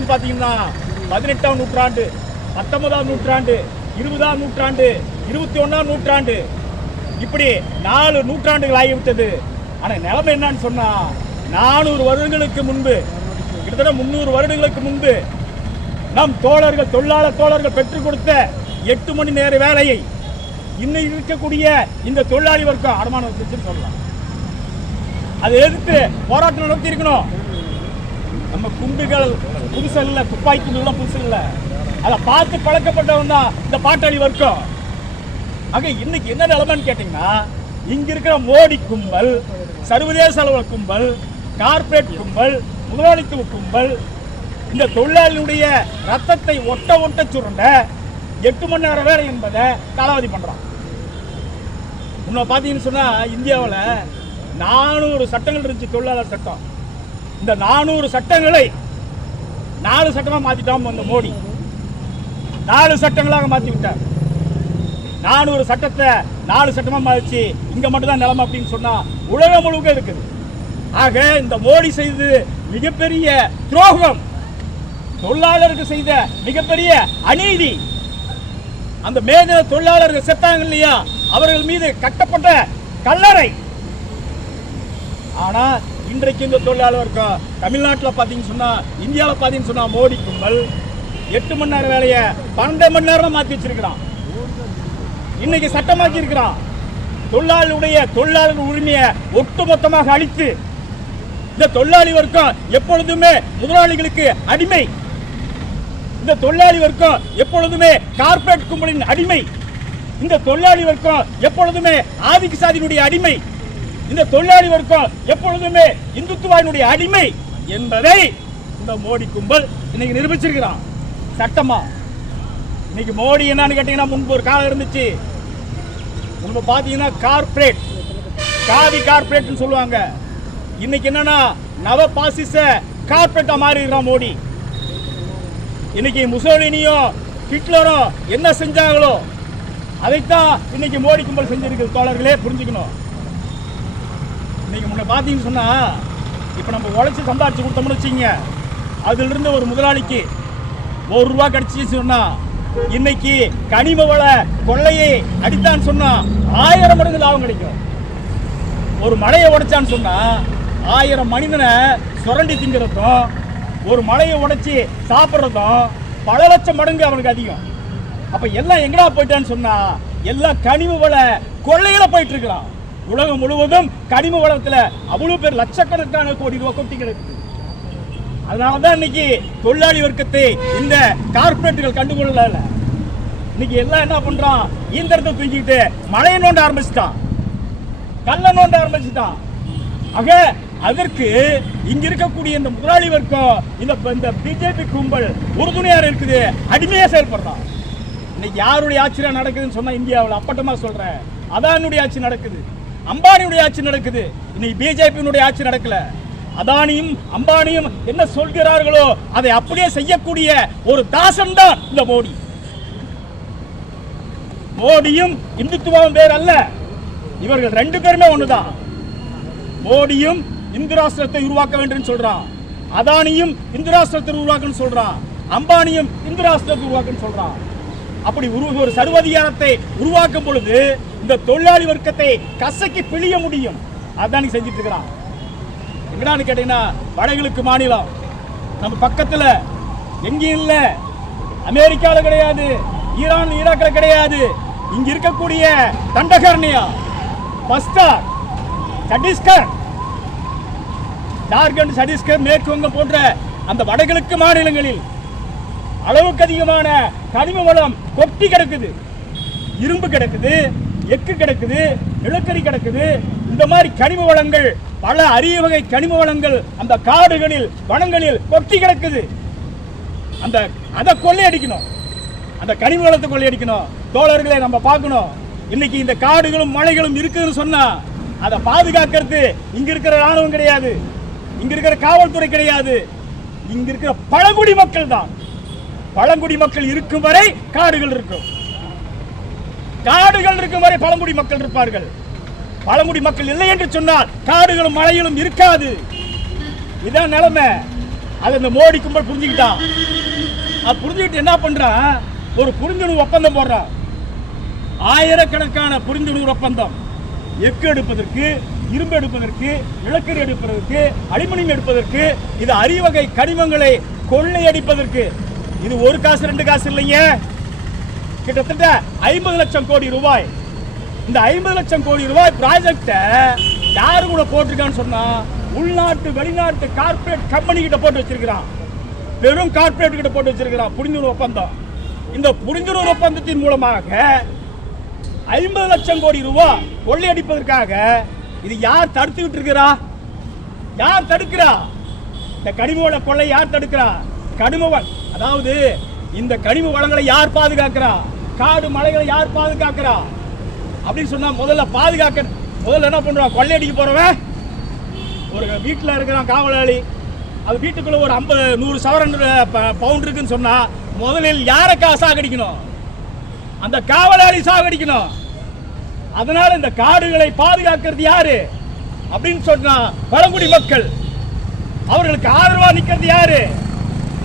எப்பொழுதுன்னு பார்த்தீங்கன்னா 18ஆம் நூற்றாண்டு, 19ஆம் நூற்றாண்டு, 20ஆம் நூற்றாண்டு, 21ஆம் நூற்றாண்டு, இப்படி 4 நூற்றாண்டுகள் ஆகிவிட்டது. ஆனால் நிலைமை என்னன்னு சொன்னா 400 வருடங்களுக்கு முன்பு, கிட்டத்தட்ட 300 வருடங்களுக்கு முன்பு நம் தோழர்கள், தொழிலாளர் தோழர்கள் பெற்றுக் கொடுத்த 8 மணி நேர வேலையை இன்னைக்கு இருக்கக்கூடிய இந்த தொழிலாளி வர்க்கம் அடமானம் வச்சுன்னு சொல்லலாம். அதை எதிர்த்து போராட்டம் நடத்தி இருக்கணும். நம்ம குண்டுகள் புதுசு இல்லை, துப்பாக்கி குண்டுலாம் புதுசு இல்லை, அதை பார்த்து பழக்கப்பட்டவன் தான் இந்த பாட்டாளி வர்க்கம். ஆக இன்னைக்கு என்ன நிலைமைன்னு கேட்டீங்கன்னா, இங்க இருக்கிற மோடி கும்பல், சர்வதேச அளவில் கும்பல், கார்பரேட் கும்பல், முதலாளித்துவ கும்பல் இந்த தொழிலாளியுடைய ரத்தத்தை ஒட்ட ஒட்ட சுருண்ட 8 மணி நேர வேலை என்பதை காலாவதி பண்றான். இன்னும் பார்த்தீங்கன்னு சொன்னா இந்தியாவில் 400 சட்டங்கள் இருந்துச்சு, தொழிலாளர் சட்டம். இந்த 400 சட்டங்களை 4 சட்டமாக மாத்திட்டான் இந்த மோடி. 4 சட்டங்களாக மாற்றி விட்டார். 400 சட்டத்தை 4 சட்டமாக மாறிச்சு. இங்க மட்டும் தான் நிலைமை அப்படின்னு சொன்னா உலகம் முழுக்க இருக்குது. ஆக இந்த மோடி செய்தது மிகப்பெரிய துரோகம், தொழிலாளருக்கு செய்த மிகப்பெரிய அநீதி. அந்த மேஜ தொழிலாளர்கள் செத்தாங்க இல்லையா, அவர்கள் மீது கட்டப்பட்ட கல்லறை. ஆனா இன்றைக்கு இந்த தொழிலாளருக்கு தமிழ்நாட்டில் பார்த்தீங்கன்னு சொன்னா, இந்தியாவில் பார்த்தீங்கன்னு சொன்னா மோடி கும்பல் 8 மணி நேரம் வேலையை 12 மணி நேரம் மாற்றி வச்சிருக்கிறான். இன்னைக்கு சட்டமாக்கி இருக்கிறான். தொழிலாளர் உரிமையை ஒட்டுமொத்தமாக அழித்து இந்த தொழிலாளி வர்க்கம் எப்பொழுதுமே முதலாளிகளுக்கு அடிமை. இந்த தொழிலாளி வர்க்கம் எப்பொழுதுமே கார்பரேட் கும்பலின் அடிமை. இந்த தொழிலாளி வர்க்கம் எப்பொழுதுமே ஆதிக்க சாதியினுடைய அடிமை. இந்த தொழிலாளி வர்க்கம் எப்பொழுதுமே இந்துத்துவாவினுடைய அடிமை என்பதை இந்த மோடி கும்பல் இன்னைக்கு நிரூபிச்சிருக்கிறான் சட்டமா. இன்னைக்கு மோடி என்னன்னு கேட்டீங்கன்னா, முன்பு ஒரு காலம் இருந்துச்சு. முன்பு பாத்தீங்கன்னா கார்பரேட், காவி கார்பரேட் சொல்லுவாங்க. இன்னைக்கு என்னன்னா நவ பாசிச கார்பரேட்டா மாறி இருக்கிறான் மோடி. இன்னைக்கு முசோலினியும் ஹிட்லரும் என்ன செஞ்சாங்களோ அதைத்தான் இன்னைக்கு மோடி கும்பல் செஞ்சிருக்கு. தோழர்களே புரிஞ்சுக்கணும். இன்னைக்கு முன்ன பாத்தீங்கன்னு சொன்னா, இப்ப நம்ம உழைச்சு சம்பாதிச்சு கொடுத்தோம்னு வச்சுங்க, அதுல இருந்து ஒரு முதலாளிக்கு ₹1 கிடைச்சு சொன்னா, இன்னைக்கு கனிம வள கொள்ளையை அடித்தான்னு சொன்னா 1000 மடங்கு லாபம் கிடைக்கும். ஒரு மலையை உடைச்சான்னு சொன்னா 1000 மனிதனை சுரண்டி திங்கிறதும், ஒரு மலையை உடைச்சி சாப்பிட்றதும் பல லட்சம் மடங்கு அவனுக்கு அதிகம். அப்ப எல்லாம் எங்கடா போயிட்டான்னு சொன்னா, எல்லாம் கனிம வள கொள்ளையில போயிட்டு இருக்கிறான். உலகம் முழுவதும் கனிம வளத்துல அவ்வளவு பேர் லட்சக்கணக்கான கோடி ரூபாய் கொட்டி கிடக்குது. அதனாலதான் இன்னைக்கு தொழிலாளி வர்க்கத்தை இந்த கார்பரேட்டுகள் கண்டுகொள்ளல. இன்னைக்கு எல்லாம் என்ன பண்றான், இயந்திரத்தை தூக்கிட்டு மலையை நோண்ட ஆரம்பிச்சுட்டான், கல்ல நோண்ட ஆரம்பிச்சுட்டான். ஆக அதற்கு இங்க இருக்கக்கூடிய இந்த முதலாளி வர்க்கம், இந்த பிஜேபி கும்பல் உறுதுணையா இருக்குது, அடிமையா செயல்படுறான். இன்னைக்கு யாருடைய ஆட்சி நடக்குதுன்னு சொன்னா, இந்தியாவில் அப்பட்டமா சொல்றேன், அதானுடைய ஆட்சி நடக்குது, அம்பானியுடைய ஆட்சி நடக்குது. இன்னைக்கு பிஜேபியினுடைய ஆட்சி நடக்கல. அதானியும் அம்பானியும் என்ன சொல்கிறார்களோ அதை அப்படியே செய்யக்கூடிய ஒரு தாசன் தான் இந்த மோடி. மோடியும் இந்துத்துவம் வேற அல்ல, இவர்கள் 2 பேருமே ஒண்ணுதான். மோடியும் இந்து ராஷ்டிரத்தை உருவாக்க வேண்டும் சொல்றான், அதானியும் இந்து ராஷ்டிரத்தை உருவாக்கணும் சொல்றான், அம்பானியும் இந்து ராஷ்டிரத்தை உருவாக்கணும் சொல்றான். அப்படி ஒரு சர்வதிகாரத்தை உருவாக்கும் பொழுது இந்த தொழிலாளி வர்க்கத்தை கசக்கி பிழிய முடியும். அதானி செஞ்சிட்டு இருக்கிறான். எங்கடான்னு கேட்டீங்கன்னா, வடகிழக்கு மாநிலம் நம்ம பக்கத்துல எங்கேயும் இல்ல, அமெரிக்காவில் கிடையாது, ஈரான் ஈராக்கில் கிடையாது. இங்க இருக்கக்கூடிய தண்டகர்ணியா, பஸ்தார், சத்தீஸ்கர், ஜார்க்கண்ட், சத்தீஸ்கர், மேற்கு வங்கம் போன்ற அந்த வடகிழக்கு மாநிலங்களில் அளவுக்கு அதிகமான கனிம வளம் கொட்டி கிடக்குது. இரும்பு கிடக்குது, எக்கு கிடக்குது, நிலக்கரி கிடக்குது. இந்த மாதிரி கனிம வளங்கள், பல அரிய வகை கனிம வளங்கள் அந்த காடுகளில், வனங்களில் கொட்டி கிடக்குது. அதை கொள்ளையடிக்கணும், அந்த கனிம வளத்தை கொள்ளையடிக்கணும். தோழர்களை நம்ம பார்க்கணும். இன்னைக்கு இந்த காடுகளும் மலைகளும் இருக்குன்னு சொன்னா அதை பாதுகாக்கிறது இங்க இருக்கிற ராணுவம் கிடையாது, இங்க இருக்கிற காவல்துறை கிடையாது, இங்க இருக்கிற பழங்குடி மக்கள் தான். பழங்குடி மக்கள் இருக்கும் வரை காடுகள் இருக்கும், காடுகள் இருக்கும் வரை பழங்குடி மக்கள் இருப்பார்கள். பழங்குடி மக்கள் இல்லை என்று சொன்னால் காடுகளும் மலைகளும் இருக்காது. இதான் நிலைமை. அதை இந்த மோடி கும்பல் புரிஞ்சுக்கிட்டான். அது புரிஞ்சுக்கிட்டு என்ன பண்றான், ஒரு புரிந்துணர்வு ஒப்பந்தம் போடுறான். ஆயிரக்கணக்கான புரிந்துணர்வு ஒப்பந்தம். எஃகு எடுப்பதற்கு, இரும்பு எடுப்பதற்கு, நிலக்கரி எடுப்பதற்கு, அலுமினியம் எடுப்பதற்கு, இது அரிவகை கனிமங்களை கொள்ளையடிப்பதற்கு. இது ஒரு காசு ரெண்டு காசு இல்லைங்க, கிட்டத்தட்ட 50 லட்சம் கோடி ரூபாய். இந்த 50 லட்சம் கோடி ரூபாய் ப்ராஜெக்ட யாரு கூட போட்டிருக்கான்னு சொன்னா, உள்நாட்டு வெளிநாட்டு கார்பரேட் கம்பெனி கிட்ட போட்டு வச்சிருக்கிறான். பெரும் கார்பரேட் கிட்ட போட்டு வச்சிருக்கிறான் புரிந்துணர்வு ஒப்பந்தம். இந்த புரிந்துணர்வு ஒப்பந்தத்தின் மூலமாக 50 லட்சம் கோடி ரூபாய் கொள்ளையடிப்பதற்காக இது யார் தடுத்துக்கிட்டு இருக்கிறா? யார் தடுக்கிறா? இந்த கனிம வள கொள்ளை யார் தடுக்கிறா? அதாவது இந்த கனிம வளங்களை யார் பாதுகாக்கிறா? காடு மலைகளை யார் பாதுகாக்கிறா அப்படின்னு சொன்னா, முதல்ல பாதுகாக்க முதல்ல என்ன பண்றான், கொள்ளையடிக்க போறவன் ஒரு வீட்டில் இருக்கிறான் காவலாளி, அது வீட்டுக்குள்ள ஒரு 50-100 சவரன் பவுண்ட் இருக்குன்னு சொன்னா, முதலில் யாரை சாகடிக்கணும்? அந்த காவலாளி சாகடிக்கணும். அதனால இந்த காடுகளை பாதுகாக்கிறது யாரு அப்படின்னு சொன்னா, பழங்குடி மக்கள். அவர்களுக்கு ஆதரவா நிக்கிறது யாரு?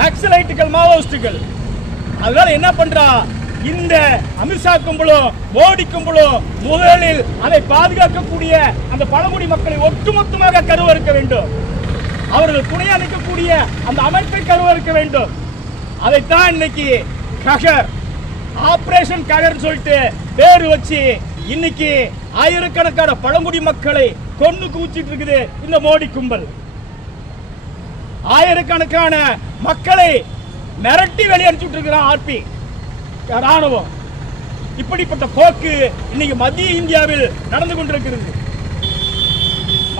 நக்சலைட்டுகள், மாவோயிஸ்டுகள். அதனால என்ன பண்றா, இந்த அமித்ஷா கும்பலும் மோடி கும்பலும் முதலில் அதை பாதுகாக்கக்கூடிய அந்த பழங்குடி மக்களை ஒட்டுமொத்தமாக கருவறுக்க வேண்டும். அவர்கள் துணையா நிற்கக்கூடிய அந்த அமைப்பை கருவறுக்க வேண்டும். அதைத்தான் இன்னைக்கு ககர், ஆபரேஷன் ககர் சொல்லிட்டு பேரு வச்சு இன்னைக்கு ஆயிரக்கணக்கான பழங்குடி மக்களை கொண்டு குவிச்சிட்டு இருக்குது இந்த மோடி கும்பல். ஆயிரக்கணக்கான மக்களை மிரட்டி வெளியனுப்பிட்டு இருக்கிறான் ஆர்பி ராணுவம். இப்படிப்பட்ட போக்கு இன்னைக்கு மத்திய இந்தியாவில் நடந்து கொண்டிருக்கிறது.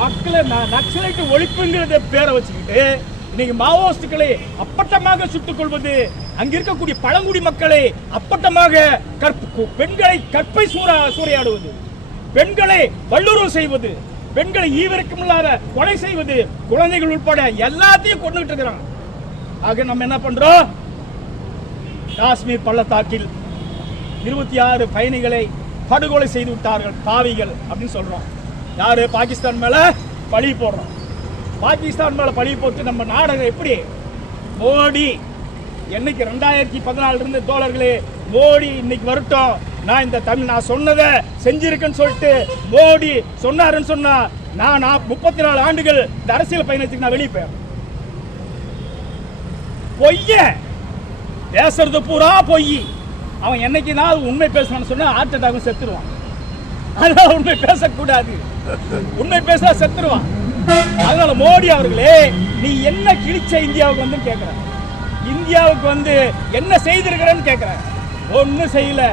மக்களை நக்சலைட் ஒழிப்புங்கிறத பேரை வச்சுக்கிட்டு இன்னைக்கு மாவோயிஸ்டுகளை அப்பட்டமாக சுட்டுக் கொள்வது, அங்க இருக்கக்கூடிய பழங்குடி மக்களை அப்பட்டமாக பெண்களை கற்பை சூறையாடுவது, பெண்களை வல்லுறவு செய்வது, பெண்களை ஈவிரக்கம் இல்லாத கொலை செய்வது, குழந்தைகள் உட்பட எல்லாத்தையும் கொண்டுகிட்டு இருக்கிறாங்க. ஆக நம்ம என்ன பண்றோம், காஷ்மீர் பள்ளத்தாக்கில் 26 பயணிகளை படுகொலை செய்து விட்டார்கள் பாவிகள் அப்படின்னு சொல்றோம். யாரு? பாகிஸ்தான் மேல பழி போடுறோம். பாகிஸ்தான் மேல பழி போட்டு நம்ம நாடகம் எப்படி? மோடி என்னைக்கு 2014 இருந்து தோழர்களே, மோடி இன்னைக்கு வரட்டும், நான் சொன்னதை செஞ்சிருக்கேன்னு சொல்லிட்டு மோடி சொன்னாருன்னு சொன்னா, நான் 34 ஆண்டுகள் இந்த அரசியல் பயணத்துக்கு நான் வெளியே போறேன். பொய்ய பேசுறது பூரா பொய். அவன் என்னைக்கு நான் உண்மை பேசணும்னு சொன்னா ஹார்ட் அட்டாக் செத்துருவான். அதனால உண்மை பேசக்கூடாது, உண்மை பேச செத்துருவான். அதனால மோடி அவர்களே, நீ என்ன கிழிச்ச இந்தியாவுக்கு வந்து கேட்கிற, இந்தியாவுக்கு வந்து என்ன செய்திருக்கிறன்னு கேட்கிற, ஒன்னும் செய்யல.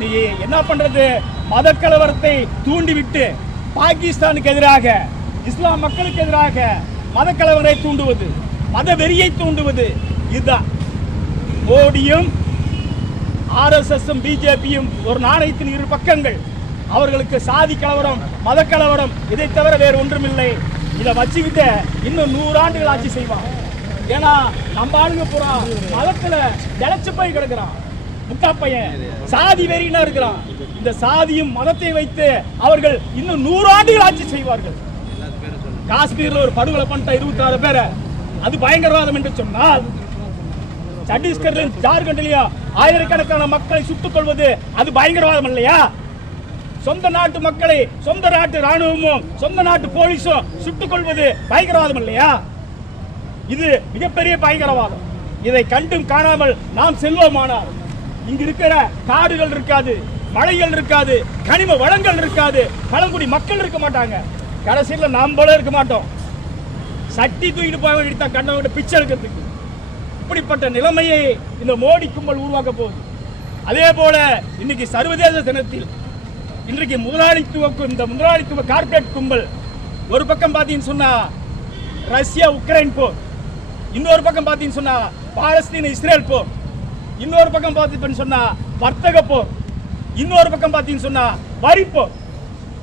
நீ என்ன பண்றது, மத கலவரத்தை தூண்டிவிட்டு பாகிஸ்தானுக்கு எதிராக, இஸ்லாம் மக்களுக்கு எதிராக மத கலவரை தூண்டுவது, மத வெறியை தூண்டுவது, இதுதான். மோடியும் ஆர்எஸ்எஸும் பிஜேபியும் ஒரு நாணயத்தின் இரு பக்கங்கள். அவர்களுக்கு சாதி கலவரம், மத கலவரம், இதை தவிர வேறு ஒன்றும் இல்லை. இதை வச்சுக்கிட்டு இன்னும் 100 ஆண்டுகள் ஆட்சி செய்வான். ஏன்னா நம்ம ஆளுங்க பூரா மதத்துல இழைச்சு போய் கிடக்குறான். முட்டா பையன் சாதி வெறினா இருக்கிறான். இந்த சாதியும் மதத்தை வைத்து அவர்கள் இன்னும் 100 ஆண்டுகள் ஆட்சி செய்வார்கள். காஷ்மீர்ல ஒரு படுகொலை பண்ணிட்ட 26 பேரை, அது பயங்கரவாதம் என்று சொன்னால், சத்தீஸ்கர்லையும் ஜார்க்கண்ட்லயும் ஆயிரக்கணக்கான மக்களை சுட்டுக் கொள்வது அது பயங்கரவாதம் இல்லையா? சொந்த நாட்டு மக்களை சொந்த நாட்டு ராணுவமும் சொந்த நாட்டு போலீஸும் சுட்டுக் கொள்வது பயங்கரவாதம் இல்லையா? இது மிகப்பெரிய பயங்கரவாதம். இதை கண்டும் காணாமல் நாம் செல்வோமானால் இங்க இருக்கிற காடுகள் இருக்காது, மலைகள் இருக்காது, கனிம வளங்கள் இருக்காது, பழங்குடி மக்கள் இருக்க மாட்டாங்க. கடைசியில் நாம் போல இருக்க மாட்டோம். சட்டி தூக்கிட்டு போக வேண்டியதான் கண்ணவங்க பிச்சை எடுக்கிறதுக்கு. இப்படிப்பட்ட நிலைமையை இந்த மோடி கும்பல் உருவாக்க போகுது. அதே போல இன்னைக்கு சர்வதேச தினத்தில் இன்றைக்கு முதலாளித்துவ கார்பரேட் கும்பல் ஒரு பக்கம் பார்த்தீங்கன்னு சொன்னா ரஷ்யா உக்ரைன் போர், இன்னொரு பக்கம் பார்த்தீங்கன்னு சொன்னா பாலஸ்தீன இஸ்ரேல் போர், இன்னொரு பக்கம் பார்த்தீங்கன்னு சொன்னா வர்த்தக போர், இன்னொரு பக்கம் பார்த்தீங்கன்னு சொன்னா வரி போர்.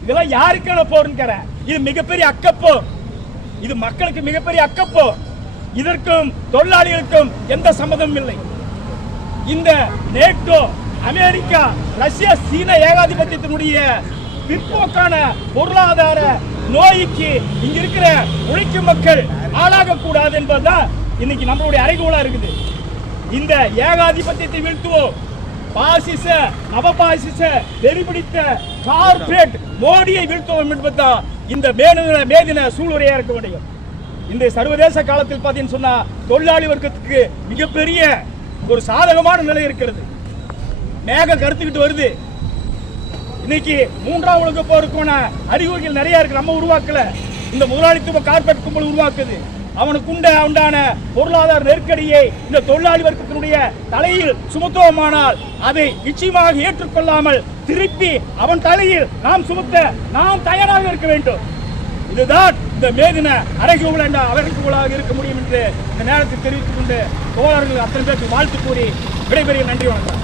இதெல்லாம் யாருக்கான போர்னு கேற? இது மிகப்பெரிய அக்கப்போர். இது மக்களுக்கு மிகப்பெரிய அக்கப்போர். இதற்கும் தொழிலாளிகளுக்கும் எந்த சம்மதமும் இல்லை. இந்த நேட்டோ, அமெரிக்கா, ரஷ்யா, சீன ஏகாதிபத்தியத்தினுடைய பிற்போக்கான பொருளாதார நோய்க்கு இங்க இருக்கிற உழைக்கும் மக்கள் ஆளாக கூடாது என்பதுதான் இன்னைக்கு நம்மளுடைய அறைகோலா இருக்குது. இந்த ஏகாதிபத்தியத்தை வீழ்த்துவோம். பாசிச நவபாசிச வெறிபிடித்த கார்ப்பரேட் மோடியை வீழ்த்துவோம் என்பதுதான் இந்த மேதின சூளுரையா இருக்க முடியும். இந்த சர்வதேச காலத்தில் பார்த்தீங்கன்னு சொன்னா தொழிலாளி வர்க்கத்துக்கு மிகப்பெரிய ஒரு சாதகமான நிலை இருக்கிறது. மேகம் கருத்துக்கிட்டு வருது. இன்னைக்கு 3ஆம் உலக போருக்கான அறிகுறிகள் நிறைய இருக்கு. நம்ம உருவாக்கல, இந்த முதலாளித்துவ கார்ப்பரேட் கும்பல் உருவாக்குது. அவனுக்கு உண்டான பொருளாதார நெருக்கடியை இந்த தொழிலாளி வர்க்கத்தினுடைய தலையில் சுமத்துவோமானால் அதை நிச்சயமாக ஏற்றுக்கொள்ளாமல் திருப்பி அவன் தலையில் நாம் சுமத்த நாம் தயாராக இருக்க வேண்டும். இதுதான் இந்த மேதின அறைகூலாக இருக்க முடியும் என்று இந்த நேரத்தில் தெரிவித்துக் கொண்டு தோழர்கள் அத்தனை பேருக்கு வாழ்த்து கூறி விடைபெறிய நன்றி வணக்கம்.